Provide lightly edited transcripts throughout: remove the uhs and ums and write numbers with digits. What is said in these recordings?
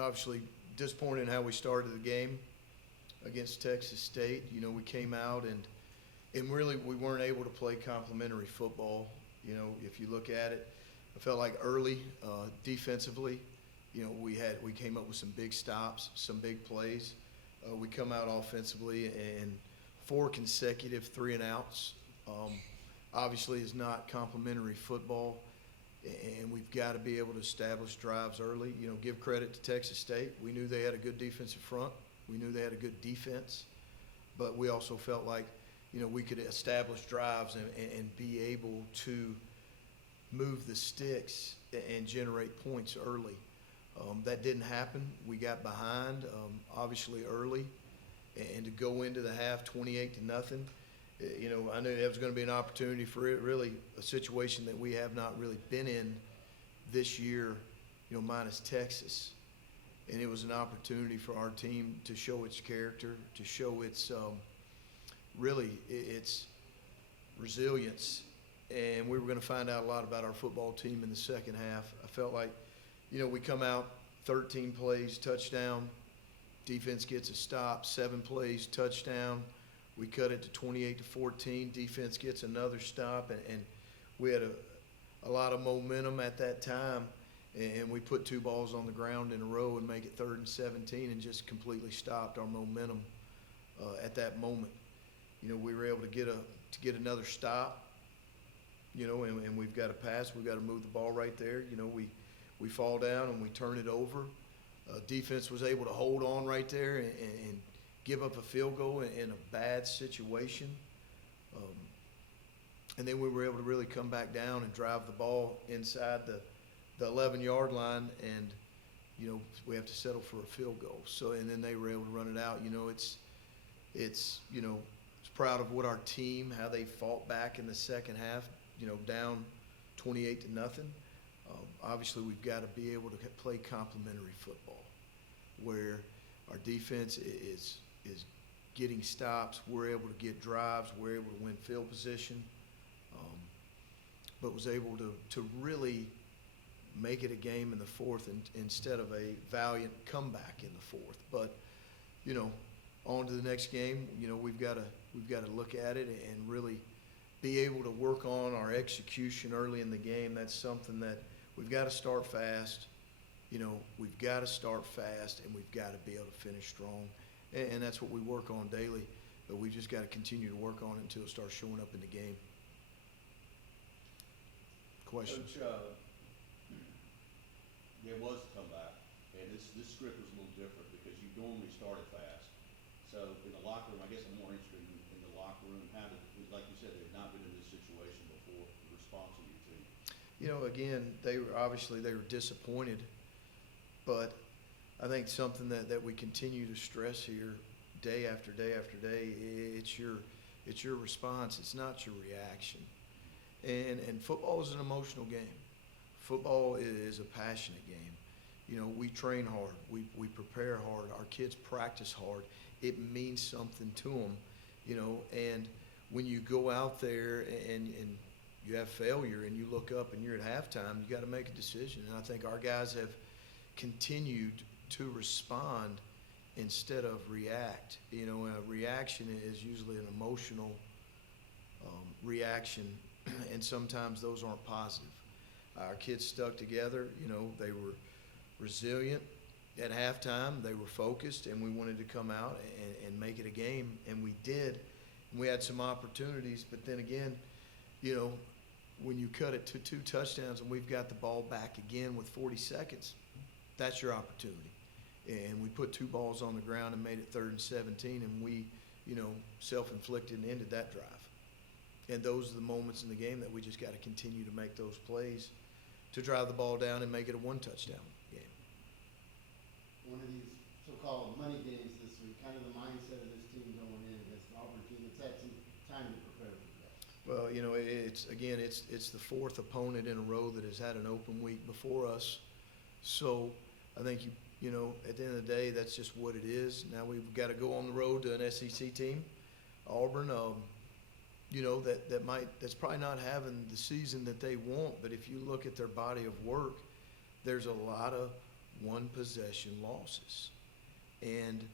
Obviously disappointed in how we started the game against Texas State. You know, we came out and really we weren't able to play complementary football. You know, if you look at it, I felt like early defensively, you know, we came up with some big stops, some big plays. We come out offensively and 4 consecutive 3-and-outs. Obviously is not complementary football, and we've got to be able to establish drives early. You know, give credit to Texas State. We knew they had a good defensive front. We knew they had a good defense, but we also felt like, you know, we could establish drives and be able to move the sticks and generate points early. That didn't happen. We got behind, obviously early, and to go into the half 28-0. You know, I knew that was going to be an opportunity for it, really a situation that we have not really been in this year, you know, minus Texas. And it was an opportunity for our team to show its character, to show its really its resilience. And we were going to find out a lot about our football team in the second half. I felt like, you know, we come out 13 plays, touchdown. Defense gets a stop, 7 plays, touchdown. We cut it to 28-14. Defense gets another stop, and we had a lot of momentum at that time. And we put 2 balls on the ground in a row and make it 3rd and 17 and just completely stopped our momentum at that moment. You know, we were able to get another stop, you know, and we've got to pass. We've got to move the ball right there. You know, we fall down and we turn it over. Defense was able to hold on right there and give up a field goal in a bad situation. And then we were able to really come back down and drive the ball inside the 11-yard line, and, you know, we have to settle for a field goal. So, and then they were able to run it out. You know, it's you know, it's proud of what our team, how they fought back in the second half, you know, down 28-0. Obviously, we've got to be able to play complementary football where our defense is getting stops. We're able to get drives. We're able to win field position, but was able to really make it a game in the fourth instead of a valiant comeback in the fourth. But, you know, on to the next game. You know, we've got to look at it and really be able to work on our execution early in the game. That's something that we've got to start fast. You know, we've got to start fast, and we've got to be able to finish strong. And that's what we work on daily, but we just got to continue to work on it until it starts showing up in the game. Questions? Coach, there was a comeback, and this script was a little different because you normally started fast. So in the locker room, I guess I'm more interested in the locker room. How did, like you said, they've not been in this situation before, the response of your team? You know, again, they were disappointed, but I think something that we continue to stress here day after day after day, it's your response. It's not your reaction. And football is an emotional game. Football is a passionate game. You know, we train hard. We prepare hard. Our kids practice hard. It means something to them, you know. And when you go out there and you have failure and you look up and you're at halftime, you got to make a decision. And I think our guys have continued to respond instead of react. You know, a reaction is usually an emotional reaction, and sometimes those aren't positive. Our kids stuck together. You know, they were resilient at halftime. They were focused, and we wanted to come out and make it a game, and we did. We had some opportunities, but then again, you know, when you cut it to 2 touchdowns and we've got the ball back again with 40 seconds, that's your opportunity. And we put 2 balls on the ground and made it 3rd and 17, and we, you know, self-inflicted and ended that drive. And those are the moments in the game that we just got to continue to make those plays to drive the ball down and make it a 1-touchdown game. One of these so-called money games this week, kind of the mindset of this team going in against the Auburn team. It's had some time to prepare for that. Well, you know, it's the 4th opponent in a row that has had an open week before us. So I think you know, at the end of the day, that's just what it is. Now we've got to go on the road to an SEC team, Auburn. You know, that's probably not having the season that they want, but if you look at their body of work, there's a lot of one possession losses. And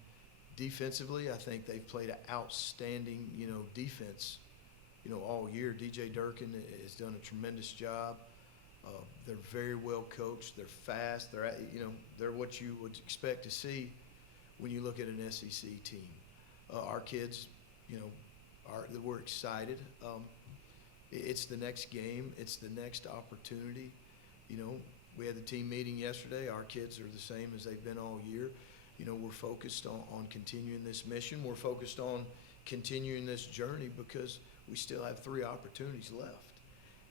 defensively, I think they've played an outstanding, defense, all year. DJ Durkin has done a tremendous job. They're very well coached. They're fast. They're what you would expect to see when you look at an SEC team. Our kids, we're excited. It's the next game. It's the next opportunity. We had the team meeting yesterday. Our kids are the same as they've been all year. We're focused on continuing this mission. We're focused on continuing this journey because we still have 3 opportunities left.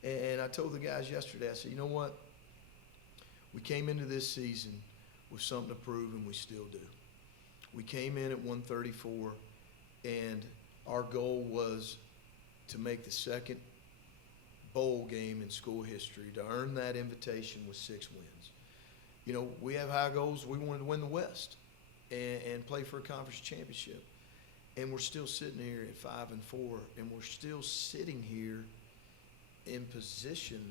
And I told the guys yesterday, I said, you know what? We came into this season with something to prove, and we still do. We came in at 134, and our goal was to make the second bowl game in school history, to earn that invitation with 6 wins. We have high goals. We wanted to win the West and play for a conference championship. And we're still sitting here at 5-4, and we're still sitting here in position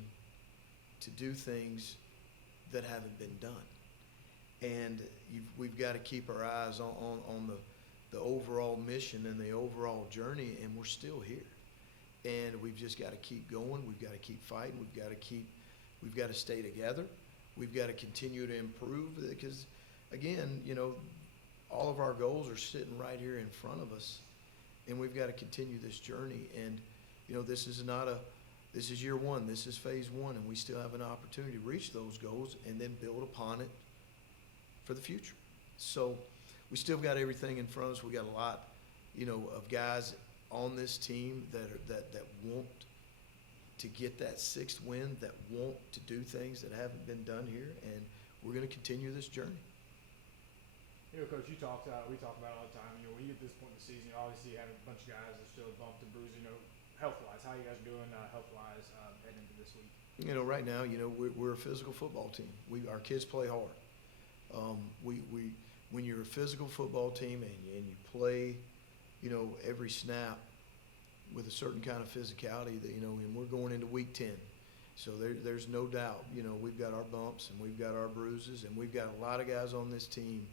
to do things that haven't been done. And we've got to keep our eyes on the overall mission and the overall journey, and we're still here. And we've just got to keep going. We've got to keep fighting. We've got to stay together. We've got to continue to improve because, again, all of our goals are sitting right here in front of us, and we've got to continue this journey. And, this is year 1. This is phase 1, and we still have an opportunity to reach those goals and then build upon it for the future. So we still got everything in front of us. We got a lot, of guys on this team that want to get that 6th win, that want to do things that haven't been done here, and we're going to continue this journey. Coach, we talk about it all the time. When you get to this point in the season, you obviously have a bunch of guys that are still bumped and bruised. Health-wise, how you guys doing health-wise heading into this week? Right now, we're a physical football team. Our kids play hard. When you're a physical football team and you play, every snap with a certain kind of physicality, and we're going into week 10. So there's no doubt, we've got our bumps and we've got our bruises, and we've got a lot of guys on this team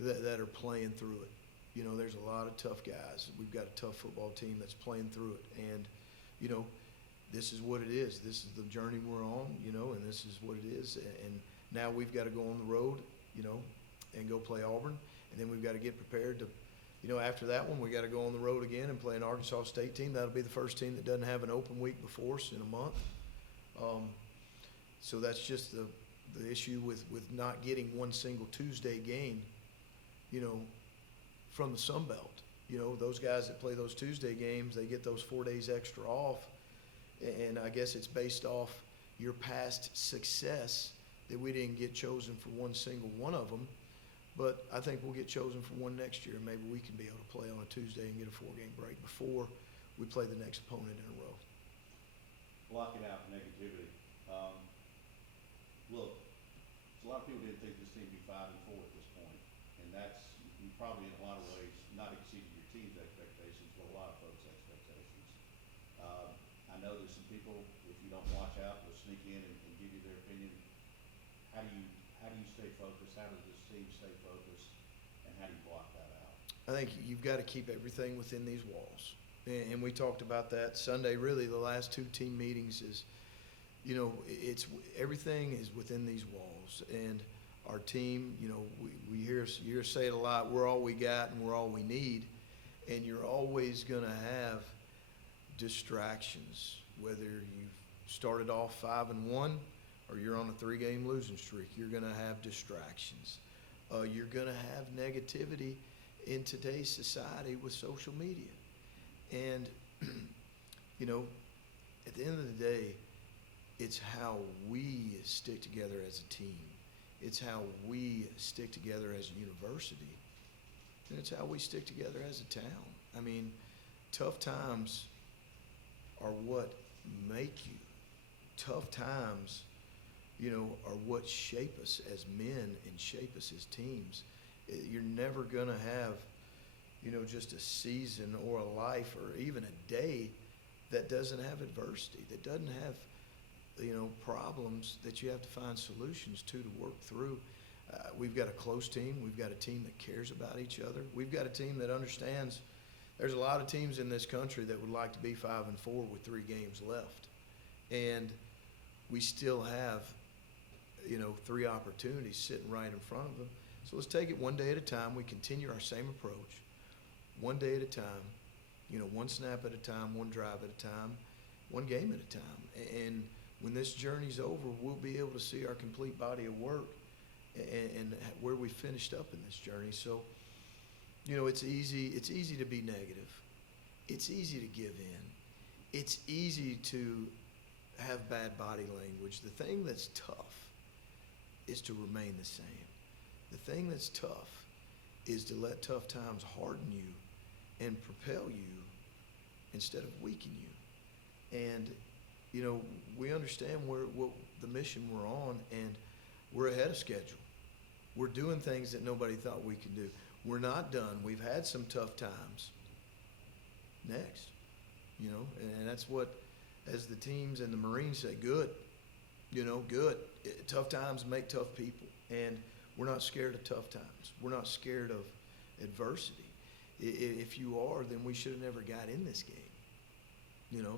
that are playing through it. There's a lot of tough guys. We've got a tough football team that's playing through it. And, this is what it is. This is the journey we're on, and this is what it is. And now we've got to go on the road, and go play Auburn. And then we've got to get prepared to, after that one, we got to go on the road again and play an Arkansas State team. That'll be the first team that doesn't have an open week before us in a month. So that's just the issue with not getting one single Tuesday game, from the Sun Belt. Those guys that play those Tuesday games, they get those 4 days extra off. And I guess it's based off your past success that we didn't get chosen for one single one of them. But I think we'll get chosen for one next year. Maybe we can be able to play on a Tuesday and get a 4-game break before we play the next opponent in a row. Blocking out negativity. Look, a lot of people didn't think this team would be 5-4 at this point, and that's probably in a lot of ways not exceeding your team's expectations, but a lot of folks' expectations. I know there's some people, if you don't watch out, will sneak in and give you their opinion. How do you stay focused? How does this team stay focused, and how do you block that out? I think you've got to keep everything within these walls. And we talked about that Sunday. Really, the last 2 team meetings is, it's everything is within these walls. And our team, we hear say it a lot, we're all we got and we're all we need. And you're always going to have distractions, whether you've started off 5-1 or you're on a 3-game losing streak. You're going to have distractions. You're going to have negativity in today's society with social media. And, at the end of the day, it's how we stick together as a team. It's how we stick together as a university. And it's how we stick together as a town. I mean, tough times are what make you. Tough times, are what shape us as men and shape us as teams. You're never going to have, just a season or a life or even a day that doesn't have adversity, that doesn't have, problems that you have to find solutions to work through. We've got a close team. We've got a team that cares about each other. We've got a team that understands there's a lot of teams in this country that would like to be 5-4 with 3 games left. And we still have, 3 opportunities sitting right in front of them. So let's take it one day at a time. We continue our same approach, one day at a time, one snap at a time, one drive at a time, one game at a time. And when this journey's over, we'll be able to see our complete body of work and where we finished up in this journey. So, it's easy to be negative. It's easy to give in. It's easy to have bad body language. The thing that's tough is to remain the same. The thing that's tough is to let tough times harden you and propel you instead of weaken you. And, we understand what the mission we're on, and we're ahead of schedule. We're doing things that nobody thought we could do. We're not done. We've had some tough times. Next, and that's what, as the teams and the Marines say, good, good. Tough times make tough people, and we're not scared of tough times. We're not scared of adversity. If you are, then we should have never got in this game.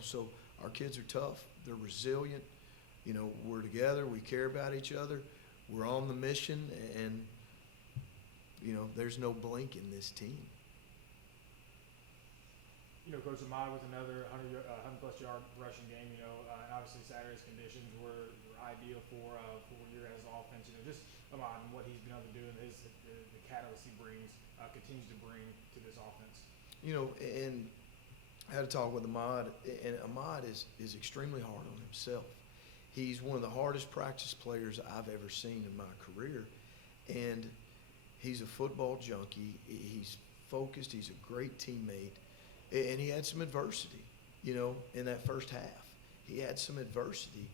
So our kids are tough. They're resilient. We're together. We care about each other. We're on the mission, and, there's no blink in this team. Coach Ahmad with another 100-plus yard rushing game, and obviously Saturday's conditions were ideal for your guys' offense. Just Ahmad and what he's been able to do and the catalyst he brings, continues to bring to this offense. And I had a talk with Ahmad, and Ahmad is extremely hard on himself. He's one of the hardest practice players I've ever seen in my career, and he's a football junkie. He's focused. He's a great teammate, and he had some adversity, in that first half. He had some adversity,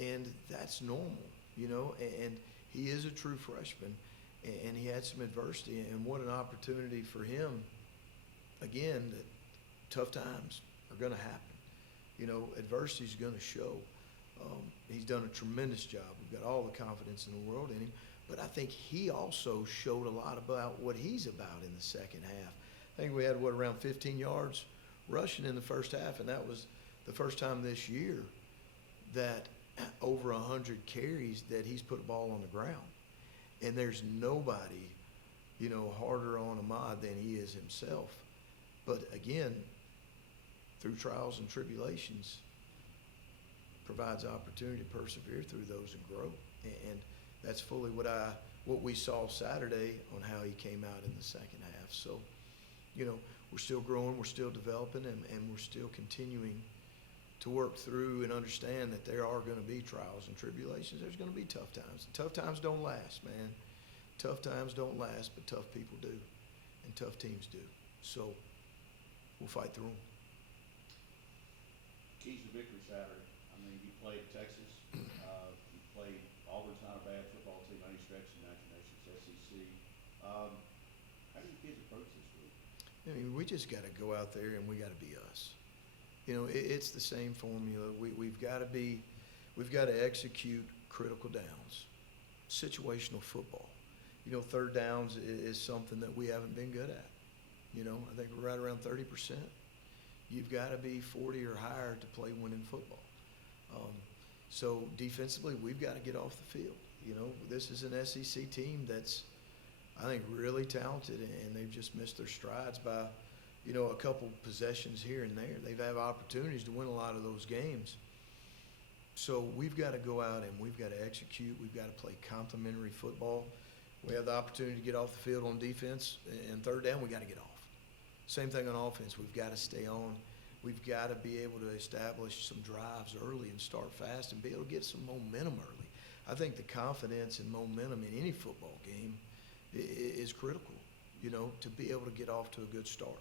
and that's normal, and he is a true freshman, and he had some adversity, and what an opportunity for him, again, that tough times are going to happen. Adversity is going to show. He's done a tremendous job. We've got all the confidence in the world in him. But I think he also showed a lot about what he's about in the second half. I think we had, around 15 yards rushing in the first half, and that was the first time this year that over 100 carries that he's put a ball on the ground. And there's nobody, harder on Ahmad than he is himself. But again, through trials and tribulations, provides opportunity to persevere through those and grow. And that's fully what we saw Saturday on how he came out in the second half. So, we're still growing, we're still developing, and we're still continuing to work through and understand that there are going to be trials and tribulations. There's going to be tough times. And tough times don't last, man. Tough times don't last, but tough people do, and tough teams do. So we'll fight through them. Keys to victory Saturday. You played Texas. You played Auburn's not a bad football team by any stretch of the imagination. It's SEC. How do you kids approach this week? We just got to go out there and we got to be us. It's the same formula. We've got to execute critical downs, situational football. Third downs is something that we haven't been good at. I think we're right around 30%. You've got to be 40 or higher to play winning football. So defensively, we've got to get off the field. This is an SEC team that's, I think, really talented, and they've just missed their strides by, a couple possessions here and there. They've had opportunities to win a lot of those games. So we've got to go out and we've got to execute. We've got to play complementary football. We have the opportunity to get off the field on defense, and third down, we got to get off. Same thing on offense. We've got to stay on. We've got to be able to establish some drives early and start fast and be able to get some momentum early. I think the confidence and momentum in any football game is critical, to be able to get off to a good start.